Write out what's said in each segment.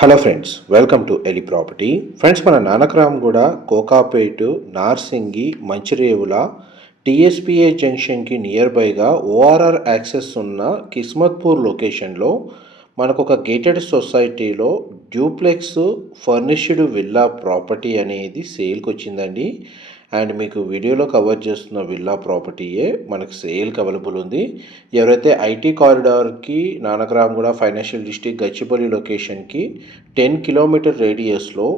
Hello friends welcome to ఎలి property friends మన నానక్రామ్ కూడా కోకాపేటు నార్సింగి మంచిరేవుల టీఎస్పీఏ జంక్షన్కి నియర్ బైగా ఓఆర్ఆర్ యాక్సెస్ ఉన్న కిస్మత్పూర్ లొకేషన్లో మనకు ఒక గేటెడ్ సొసైటీలో డ్యూప్లెక్స్ ఫర్నిష్డ్ విల్లా ప్రాపర్టీ అనేది సేల్కి వచ్చిందండి అండ్ మీకు వీడియోలో కవర్ చేస్తున్న విల్లా ప్రాపర్టీయే మనకు సేల్కి అవైలబుల్ ఉంది. ఎవరైతే ఐటీ కారిడార్కి నానక్రామ్ కూడా ఫైనాన్షియల్ డిస్టిక్ గచ్చిపల్లి లొకేషన్కి టెన్ కిలోమీటర్ రేడియస్లో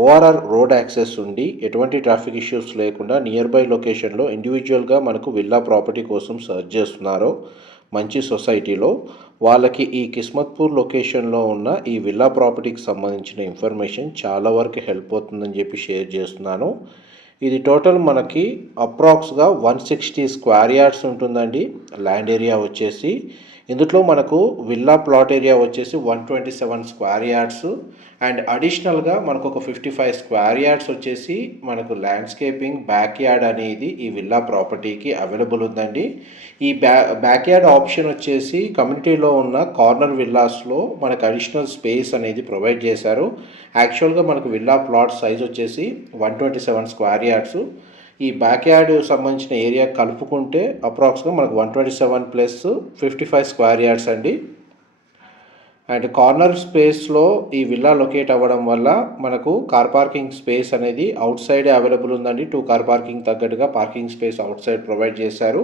ఓఆర్ఆర్ రోడ్ యాక్సెస్ ఉండి ఎటువంటి ట్రాఫిక్ ఇష్యూస్ లేకుండా నియర్ బై లొకేషన్లో ఇండివిజువల్గా మనకు విల్లా ప్రాపర్టీ కోసం సర్చ్ చేస్తున్నారో మంచి సొసైటీలో వాళ్ళకి ఈ కిస్మత్పూర్ లొకేషన్లో ఉన్న ఈ విల్లా ప్రాపర్టీకి సంబంధించిన ఇన్ఫర్మేషన్ చాలా వరకు హెల్ప్ అవుతుందని చెప్పి షేర్ చేస్తున్నాను. ఇది టోటల్ మనకి అప్రాక్స్గా వన్ సిక్స్టీ స్క్వేర్ యార్డ్స్ ఉంటుందండి. ల్యాండ్ ఏరియా వచ్చేసి ఇందులో మనకు విల్లా ప్లాట్ ఏరియా వచ్చేసి one twenty seven square yards. And అడిషనల్గా మనకు ఒక ఫిఫ్టీ ఫైవ్ స్క్వేర్ యార్డ్స్ వచ్చేసి మనకు ల్యాండ్స్కేపింగ్ బ్యాక్ యార్డ్ అనేది ఈ విల్లా ప్రాపర్టీకి అవైలబుల్ ఉందండి. ఈ బ్యా బ్యాక్ యార్డ్ ఆప్షన్ వచ్చేసి కమ్యూనిటీలో ఉన్న కార్నర్ విల్లాస్లో మనకు అడిషనల్ స్పేస్ అనేది ప్రొవైడ్ చేశారు. యాక్చువల్గా మనకు విల్లా ప్లాట్ సైజ్ వచ్చేసి one twenty seven square yards. ఈ బ్యాక్ యార్డ్ సంబంధించిన ఏరియా కలుపుకుంటే అప్రాక్స్గా మనకు one twenty seven plus fifty five square yards అండి. అండ్ కార్నర్ స్పేస్లో ఈ విల్లా లొకేట్ అవ్వడం వల్ల మనకు కార్ పార్కింగ్ స్పేస్ అనేది అవుట్ సైడ్ అవైలబుల్ ఉందండి. టూ కార్ పార్కింగ్ తగ్గట్టుగా parking space outside provide చేశారు.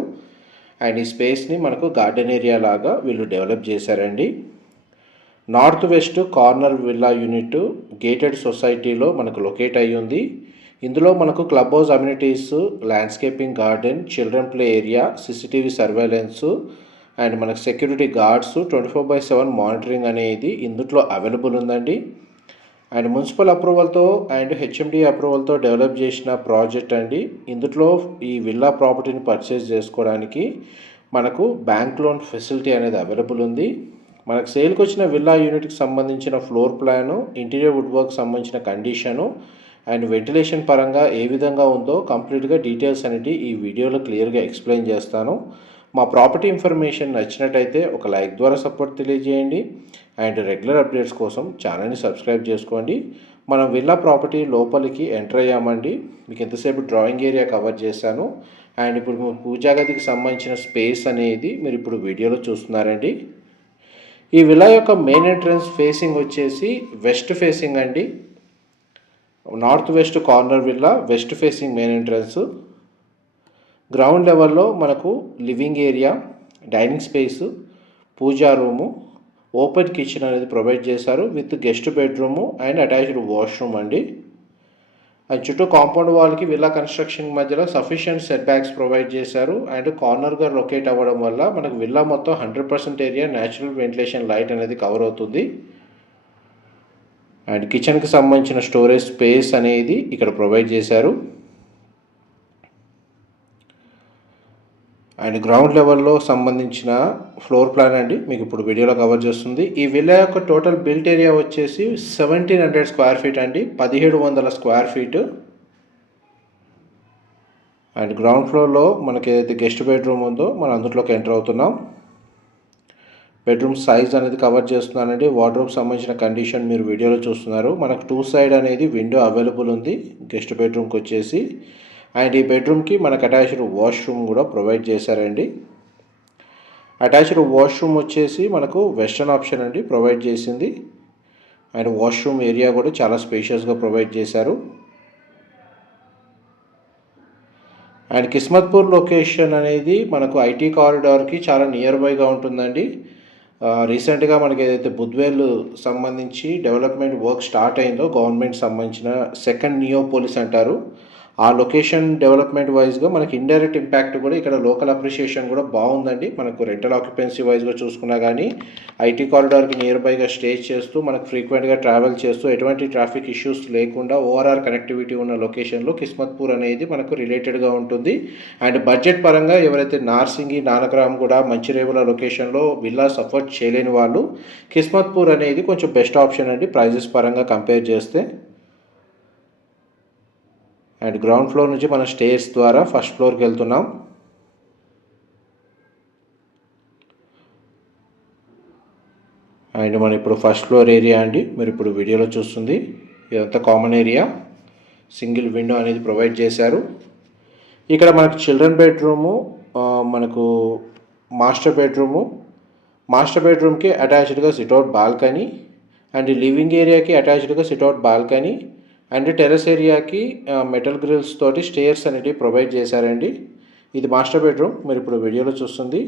అండ్ ఈ స్పేస్ని మనకు గార్డెన్ ఏరియా లాగా వీళ్ళు డెవలప్ చేశారండి. North west corner villa unit gated సొసైటీలో మనకు లొకేట్ అయ్యి ఉంది ఇందులో మనకు club house amenities landscaping garden children play area CCTV surveillance and మనకు security guards twenty four by seven monitoring అనేది ఇందులో అవైలబుల్ ఉందండి. అండ్ మున్సిపల్ అప్రూవల్తో అండ్ హెచ్ఎండి అప్రూవల్తో డెవలప్ చేసిన ప్రాజెక్ట్ అండి. ఇందులో ఈ విల్లా ప్రాపర్టీని పర్చేస్ చేసుకోవడానికి మనకు బ్యాంక్ లోన్ ఫెసిలిటీ అనేది అవైలబుల్ ఉంది. మనకు సేల్కి వచ్చిన విల్లా యూనిట్కి సంబంధించిన floor plan interior wood work సంబంధించిన కండిషను అండ్ వెంటిలేషన్ పరంగా ఏ విధంగా ఉందో కంప్లీట్గా డీటెయిల్స్ అనేవి ఈ వీడియోలో క్లియర్గా ఎక్స్ప్లెయిన్ చేస్తాను. మా ప్రాపర్టీ ఇన్ఫర్మేషన్ నచ్చినట్టయితే ఒక లైక్ ద్వారా సపోర్ట్ తెలియజేయండి. అండ్ రెగ్యులర్ అప్డేట్స్ కోసం ఛానల్ని సబ్స్క్రైబ్ చేసుకోండి. మనం విల్లా ప్రాపర్టీ లోపలికి ఎంటర్ అయ్యామండి. మీకు ఎంతసేపు డ్రాయింగ్ ఏరియా కవర్ చేశాను. అండ్ ఇప్పుడు మీ పూజా గదికి సంబంధించిన స్పేస్ అనేది మీరు ఇప్పుడు వీడియోలో చూస్తున్నారండి. ఈ విలా యొక్క మెయిన్ ఎంట్రన్స్ ఫేసింగ్ వచ్చేసి వెస్ట్ ఫేసింగ్ అండి. North west corner villa west facing main entrance. Ground లెవెల్లో మనకు living area dining space puja room open kitchen అనేది ప్రొవైడ్ చేశారు with guest bedroom and attached washroom అండి. అండ్ చుట్టూ compound వాల్కి villa construction మధ్యలో సఫిషియంట్ సెట్ బ్యాక్స్ ప్రొవైడ్ చేశారు and కార్నర్గా లొకేట్ అవ్వడం వల్ల మనకు విల్లా మొత్తం hundred percent area natural ventilation light అనేది కవర్ అవుతుంది. అండ్ కిచెన్కి సంబంధించిన స్టోరేజ్ స్పేస్ అనేది ఇక్కడ ప్రొవైడ్ చేశారు. అండ్ గ్రౌండ్ లెవెల్లో సంబంధించిన ఫ్లోర్ ప్లాన్ అండి. మీకు ఇప్పుడు వీడియోలో కవర్ చేస్తుంది. ఈ విల్లా యొక్క టోటల్ బిల్ట్ ఏరియా వచ్చేసి సెవెంటీన్ హండ్రెడ్ స్క్వేర్ ఫీట్ అండి. పదిహేడు వందల స్క్వేర్ ఫీట్. అండ్ గ్రౌండ్ ఫ్లోర్లో మనకి ఏదైతే గెస్ట్ బెడ్రూమ్ ఉందో మనం అందులోకి ఎంటర్ అవుతున్నాం. బెడ్రూమ్ సైజ్ అనేది కవర్ చేస్తున్నానండి. వార్డ్రోబ్ సంబంధించిన కండిషన్ మీరు వీడియోలో చూస్తున్నారు. మనకు టూ సైడ్ అనేది విండో అవైలబుల్ ఉంది. గెస్ట్ బెడ్రూమ్కి వచ్చేసి. అండ్ ఈ బెడ్రూమ్కి మనకు అటాచ్డ్ వాష్రూమ్ కూడా ప్రొవైడ్ చేశారండి. అటాచ్డ్ వాష్రూమ్ వచ్చేసి మనకు వెస్టర్న్ ఆప్షన్ అండి ప్రొవైడ్ చేసింది. అండ్ వాష్రూమ్ ఏరియా కూడా చాలా స్పేషియస్గా ప్రొవైడ్ చేశారు. అండ్ కిస్మత్పూర్ లొకేషన్ అనేది మనకు ఐటీ కారిడార్కి చాలా నియర్ బైగా ఉంటుందండి. రీసెంట్గా మనకి ఏదైతే బుద్వేల్ సంబంధించి డెవలప్మెంట్ వర్క్ స్టార్ట్ అయిందో గవర్నమెంట్ సంబంధించిన సెకండ్ నియోపోలిస్ అంటారు. ఆ లొకేషన్ డెవలప్మెంట్ వైజ్గా మనకి ఇండైరెక్ట్ ఇంపాక్ట్ కూడా ఇక్కడ లోకల్ అప్రిషియేషన్ కూడా బాగుందండి. మనకు రెంటల్ ఆక్యుపెన్సీ వైజ్గా చూసుకున్నా కానీ ఐటీ కారిడార్కి నియర్ బైగా స్టే చేస్తూ మనకు ఫ్రీక్వెంట్గా ట్రావెల్ చేస్తూ ఎటువంటి ట్రాఫిక్ ఇష్యూస్ లేకుండా ఓవరాల్ కనెక్టివిటీ ఉన్న లొకేషన్లో కిస్మత్పూర్ అనేది మనకు రిలేటెడ్గా ఉంటుంది. అండ్ బడ్జెట్ పరంగా ఎవరైతే నార్సింగి నానక్రామ్ కూడా మంచిరేవుల లొకేషన్లో విల్లాస్ అఫోర్డ్ చేయలేని వాళ్ళు కిస్మత్పూర్ అనేది కొంచెం బెస్ట్ ఆప్షన్ అండి ప్రైజెస్ పరంగా కంపేర్ చేస్తే. అండ్ గ్రౌండ్ ఫ్లోర్ నుంచి మనం స్టేర్స్ ద్వారా ఫస్ట్ ఫ్లోర్కి వెళ్తున్నాం. అండ్ మనం ఇప్పుడు ఫస్ట్ ఫ్లోర్ ఏరియా అండి. మీరు ఇప్పుడు వీడియోలో చూస్తుంది. ఇదంతా కామన్ ఏరియా. సింగిల్ విండో అనేది ప్రొవైడ్ చేశారు. ఇక్కడ మనకు చిల్డ్రన్ బెడ్రూము మనకు మాస్టర్ బెడ్రూము. మాస్టర్ బెడ్రూమ్కి అటాచ్డ్గా sit out balcony. And living ఏరియాకి అటాచ్డ్గా sit out balcony. And terrace ఏరియాకి మెటల్ గ్రిల్స్ తోటి స్టేర్స్ అనేటివి ప్రొవైడ్ చేశారండి. ఇది మాస్టర్ బెడ్రూమ్ మీరు ఇప్పుడు వీడియోలో చూస్తుంది.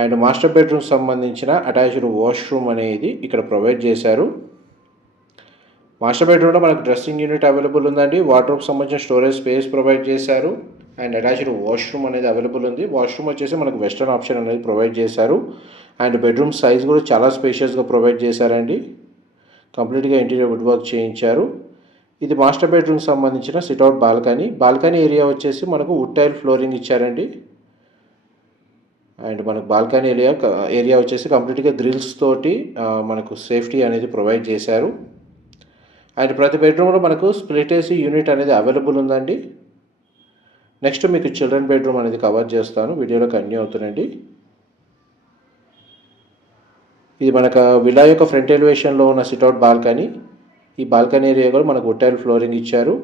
అండ్ మాస్టర్ బెడ్రూమ్ సంబంధించిన అటాచ్డ్ వాష్రూమ్ అనేది ఇక్కడ ప్రొవైడ్ చేశారు. మాస్టర్ బెడ్రూమ్లో మనకు డ్రెస్సింగ్ యూనిట్ అవైలబుల్ ఉందండి. వాటర్ సంబంధించిన స్టోరేజ్ స్పేస్ ప్రొవైడ్ చేశారు. అండ్ అటాచ్డ్ వాష్రూమ్ అనేది అవైలబుల్ ఉంది. వాష్రూమ్ వచ్చేసి మనకు వెస్టర్న్ ఆప్షన్ అనేది ప్రొవైడ్ చేశారు. అండ్ బెడ్రూమ్ సైజ్ కూడా చాలా స్పేషియస్గా ప్రొవైడ్ చేశారండి. కంప్లీట్గా ఇంటీరియర్ వుడ్ వర్క్ చేయించారు. ఇది మాస్టర్ బెడ్రూమ్ సంబంధించిన sit out balcony. Balcony area వచ్చేసి మనకు వుడ్ టైల్ ఫ్లోరింగ్ ఇచ్చారండి. అండ్ మనకు బాల్కనీ ఏరియా ఏరియా వచ్చేసి కంప్లీట్గా గ్రిల్స్ తోటి మనకు సేఫ్టీ అనేది ప్రొవైడ్ చేశారు. అండ్ ప్రతి బెడ్రూమ్లో మనకు స్ప్లిట్ ఏసీ యూనిట్ అనేది అవైలబుల్ ఉందండి. నెక్స్ట్ మీకు చిల్డ్రన్ బెడ్రూమ్ అనేది కవర్ చేస్తాను. వీడియోలో కంటిన్యూ అవుతుందండి ఇది మనకు విలా యొక్క ఫ్రంట్ ఎలివేషన్లో ఉన్న సిట్అవుట్ బాల్కనీ. ఈ బాల్కనీ ఏరియా కూడా మనకు వుడ్ ఫ్లోరింగ్ ఇచ్చారు.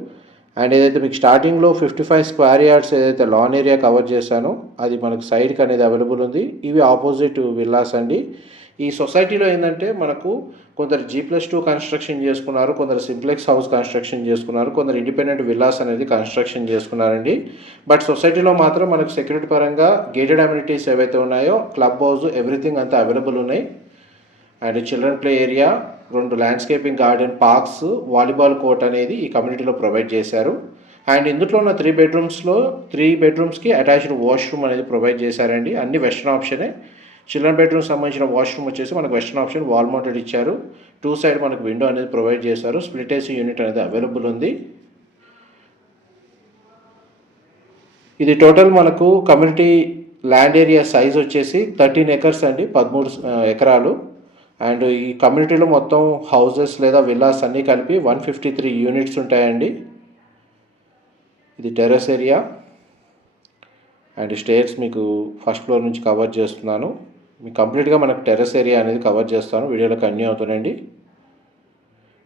అండ్ ఏదైతే మీకు స్టార్టింగ్లో ఫిఫ్టీ ఫైవ్ స్క్వేర్ యార్డ్స్ ఏదైతే లాన్ ఏరియా కవర్ చేశానో అది మనకు సైడ్కి అనేది అవైలబుల్ ఉంది. ఇవి ఆపోజిట్ విల్లాస్ అండి. ఈ సొసైటీలో ఏంటంటే మనకు కొందరు జీ ప్లస్ టూ కన్స్ట్రక్షన్ చేసుకున్నారు కొందరు సింప్లెక్స్ హౌస్ కన్స్ట్రక్షన్ చేసుకున్నారు కొందరు ఇండిపెండెంట్ విల్లాస్ అనేది కన్స్ట్రక్షన్ చేసుకున్నారండి. బట్ సొసైటీలో మాత్రం మనకు సెక్యూరిటీ పరంగా గేటెడ్ అమ్యూనిటీస్ ఏవైతే ఉన్నాయో క్లబ్ హౌస్ ఎవ్రీథింగ్ అంతా అవైలబుల్ ఉన్నాయి. అండ్ చిల్డ్రన్ ప్లే ఏరియా రెండు landscaping garden parks volleyball court అనేది ఈ కమ్యూనిటీలో ప్రొవైడ్ చేశారు. అండ్ ఇందులో ఉన్న త్రీ బెడ్రూమ్స్లో త్రీ బెడ్రూమ్స్కి అటాచ్డ్ వాష్రూమ్ అనేది ప్రొవైడ్ చేశారండి. అన్ని వెస్ట్రన్ ఆప్షనే చిల్డ్రన్ బెడ్రూమ్ సంబంధించిన వాష్రూమ్ వచ్చేసి మనకు వెస్ట్రన్ ఆప్షన్ వాల్ మౌంటెడ్ ఇచ్చారు. టూ సైడ్ మనకు విండో అనేది ప్రొవైడ్ చేశారు. స్ప్లిట్ ఏసీ యూనిట్ అనేది అవైలబుల్ ఉంది. ఇది టోటల్ మనకు కమ్యూనిటీ ల్యాండ్ ఏరియా సైజ్ వచ్చేసి థర్టీన్ ఎకర్స్ అండి పదమూడు ఎకరాలు. అండ్ ఈ కమ్యూనిటీలో మొత్తం హౌజెస్ లేదా విల్లాస్ అన్నీ కలిపి వన్ ఫిఫ్టీ త్రీ యూనిట్స్ ఉంటాయండి. ఇది టెర్రస్ ఏరియా. అండ్ స్టేర్స్ మీకు ఫస్ట్ ఫ్లోర్ నుంచి కవర్ చేస్తున్నాను. మీకు కంప్లీట్గా మనకు టెర్రస్ ఏరియా అనేది కవర్ చేస్తాను. వీడియోలో కన్యూ అవుతానండి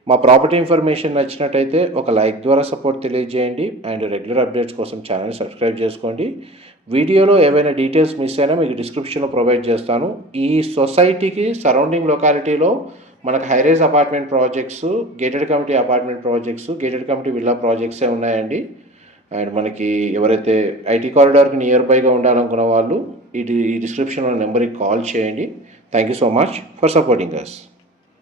మా ప్రాపర్టీ ఇన్ఫర్మేషన్ నచ్చినట్టయితే ఒక లైక్ ద్వారా సపోర్ట్ తెలియజేయండి. అండ్ రెగ్యులర్ అప్డేట్స్ కోసం ఛానల్ సబ్స్క్రైబ్ చేసుకోండి. వీడియోలో ఏవైనా డీటెయిల్స్ మిస్ అయినా మీకు డిస్క్రిప్షన్లో ప్రొవైడ్ చేస్తాను. ఈ సొసైటీకి సరౌండింగ్ లొకాలిటీలో మనకు high rise apartment projects gated committee apartment projects gated committee villa ప్రాజెక్ట్సే ఉన్నాయండి. అండ్ మనకి ఎవరైతే ఐటీ కారిడార్కి నియర్ బైగా ఉండాలనుకున్న వాళ్ళు ఈ డిస్క్రిప్షన్లో నెంబర్కి కాల్ చేయండి. Thank you so much for supporting us